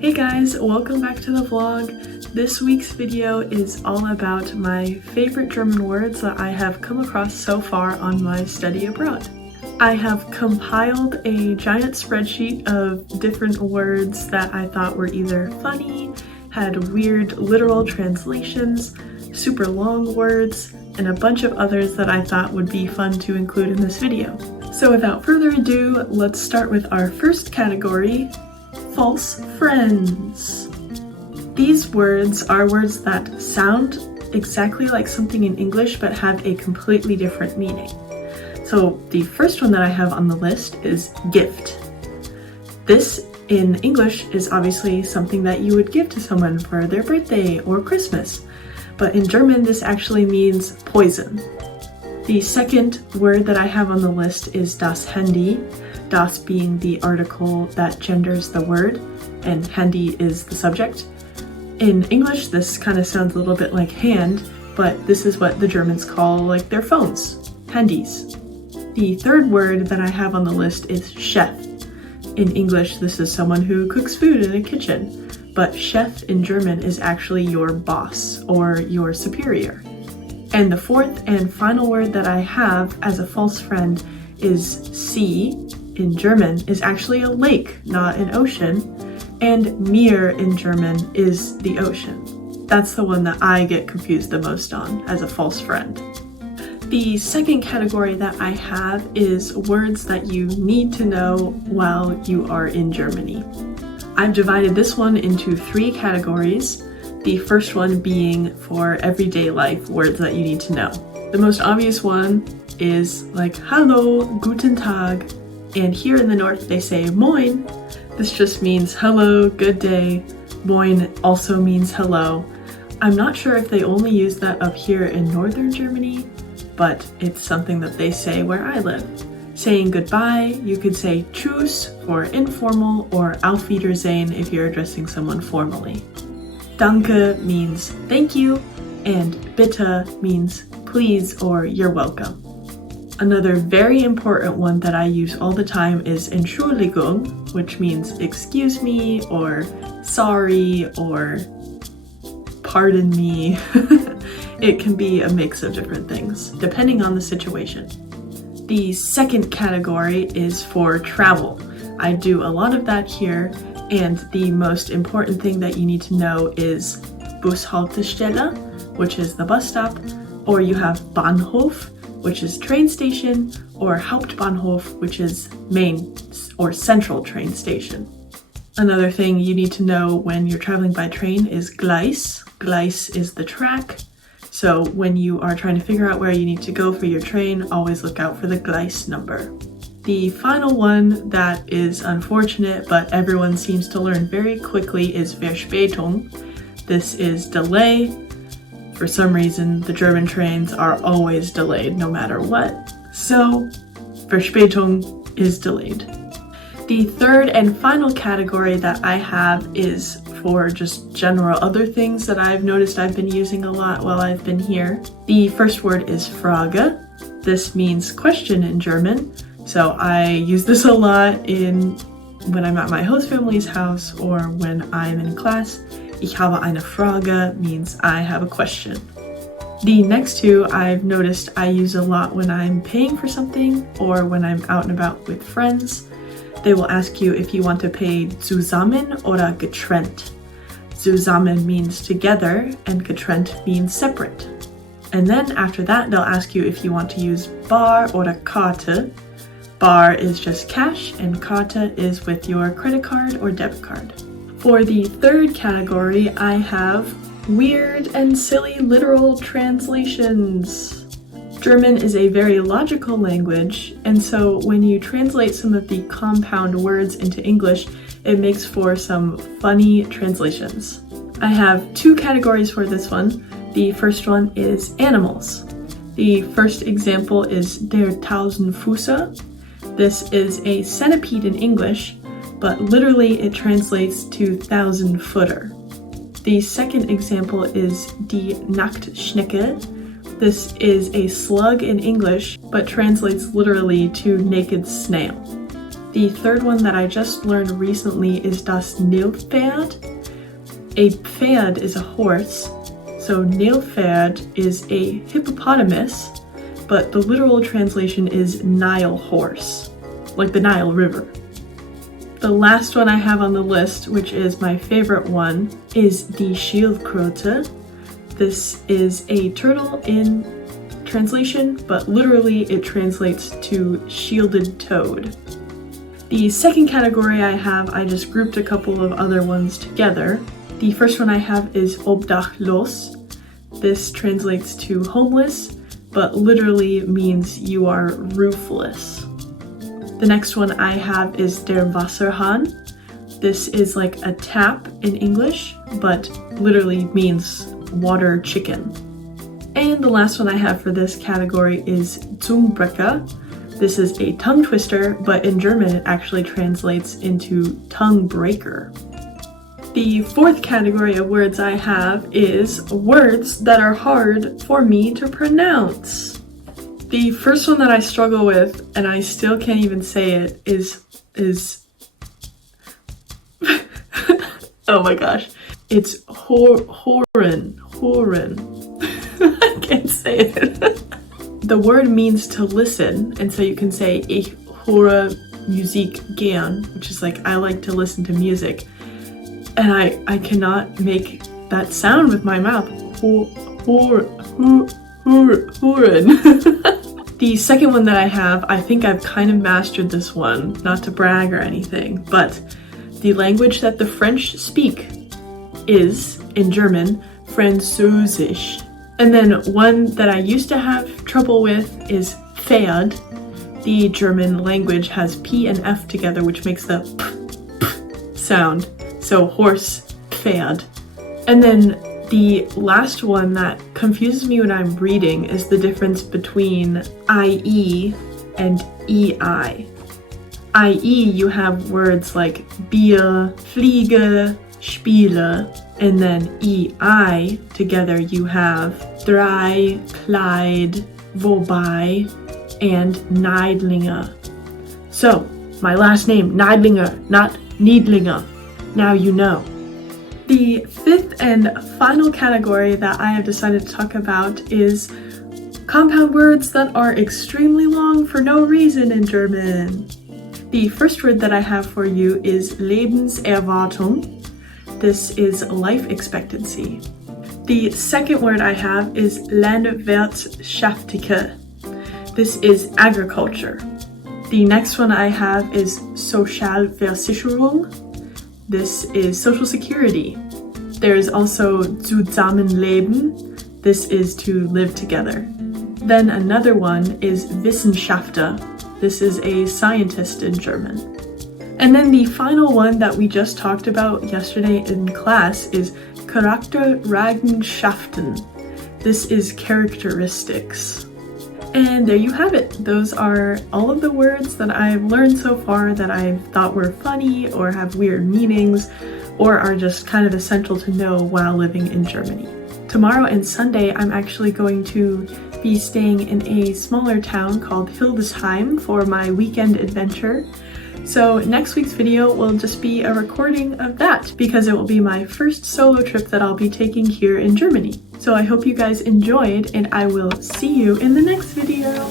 Hey guys, welcome back to the vlog. This week's video is all about my favorite German words that I have come across so far on my study abroad. I have compiled a giant spreadsheet of different words that I thought were either funny, had weird literal translations, super long words, and a bunch of others that I thought would be fun to include in this video. So without further ado, let's start with our first category, false friends. These words are words that sound exactly like something in English but have a completely different meaning. So the first one that I have on the list is gift. This in English is obviously something that you would give to someone for their birthday or Christmas, but in German this actually means poison. The second word that I have on the list is das Handy, das being the article that genders the word, and Handy is the subject. In English, this kind of sounds a little bit like hand, but this is what the Germans call like their phones, Handys. The third word that I have on the list is chef. In English, this is someone who cooks food in a kitchen, but chef in German is actually your boss or your superior. And the fourth and final word that I have as a false friend is See. In German is actually a lake, not an ocean, and Meer in German is the ocean. That's the one that I get confused the most on as a false friend. The second category that I have is words that you need to know while you are in Germany. I've divided this one into 3 categories, the first one being for everyday life words that you need to know. The most obvious one is like Hallo, Guten Tag, and here in the north they say Moin. This just means hello, good day. Moin also means hello. I'm not sure if they only use that up here in northern Germany, but it's something that they say where I live. Saying goodbye, you could say Tschüss for informal or Auf Wiedersehen if you're addressing someone formally. Danke means thank you, and bitte means please or you're welcome. Another very important one that I use all the time is Entschuldigung, which means excuse me or sorry or pardon me. It can be a mix of different things, depending on the situation. The second category is for travel. I do a lot of that here, and the most important thing that you need to know is Bushaltestelle, which is the bus stop, or you have Bahnhof, which is train station, or Hauptbahnhof, which is main or central train station. Another thing you need to know when you're traveling by train is Gleis. Gleis is the track. So when you are trying to figure out where you need to go for your train, always look out for the Gleis number. The final one that is unfortunate, but everyone seems to learn very quickly is Verspätung. This is delay. For some reason, the German trains are always delayed no matter what. So, Verspätung is delayed. The third and final category that I have is for just general other things that I've noticed I've been using a lot while I've been here. The first word is Frage. This means question in German. So I use this a lot when I'm at my host family's house or when I'm in class. Ich habe eine Frage means I have a question. The next two I've noticed I use a lot when I'm paying for something or when I'm out and about with friends. They will ask you if you want to pay zusammen oder getrennt. Zusammen means together and getrennt means separate. And then after that they'll ask you if you want to use bar oder Karte. Bar is just cash and Karte is with your credit card or debit card. For the third category, I have weird and silly literal translations. German is a very logical language, and so when you translate some of the compound words into English, it makes for some funny translations. I have 2 categories for this one. The first one is animals. The first example is der Tausendfüßer. This is a centipede in English, but literally it translates to 1,000-footer. The second example is die Nacktschnecke. This is a slug in English, but translates literally to naked snail. The third one that I just learned recently is das Nilpferd. A Pferd is a horse, so Nilpferd is a hippopotamus, but the literal translation is Nile horse, like the Nile River. The last one I have on the list, which is my favorite one, is die Schildkröte. This is a turtle in translation, but literally it translates to shielded toad. The second category I just grouped a couple of other ones together. The first one I have is obdachlos. This translates to homeless, but literally means you are roofless. The next one I have is der Wasserhahn. This is like a tap in English, but literally means water chicken. And the last one I have for this category is Zungenbrecher. This is a tongue twister, but in German it actually translates into tongue breaker. The fourth category of words I have is words that are hard for me to pronounce. The first one that I struggle with, and I still can't even say it, is oh my gosh. It's Horen. I can't say it. The word means to listen, and so you can say ich höre Musik gern, which is like I like to listen to music. And I cannot make that sound with my mouth. Horen. The second one that I have, I think I've kind of mastered this one, not to brag or anything, but the language that the French speak is, in German, Französisch. And then one that I used to have trouble with is Pferd. The German language has P and F together, which makes the p sound. So horse, Pferd. And then the last one that confuses me when I'm reading is the difference between IE and EI. IE, you have words like Bier, Fliege, Spiele, and then EI, together you have drei, Kleid, wobei, and Neidlinger. So, my last name, Neidlinger, not Neidlinger. Now you know. The fifth and final category that I have decided to talk about is compound words that are extremely long for no reason in German. The first word that I have for you is Lebenserwartung. This is life expectancy. The second word I have is Landwirtschaftliche. This is agriculture. The next one I have is Sozialversicherung. This is social security. There is also Zusammenleben. This is to live together. Then another one is Wissenschaftler. This is a scientist in German. And then the final one that we just talked about yesterday in class is Charaktereigenschaften. This is characteristics. And there you have it. Those are all of the words that I've learned so far that I thought were funny or have weird meanings or are just kind of essential to know while living in Germany. Tomorrow and Sunday, I'm actually going to be staying in a smaller town called Hildesheim for my weekend adventure. So next week's video will just be a recording of that because it will be my first solo trip that I'll be taking here in Germany. So I hope you guys enjoyed and I will see you in the next video.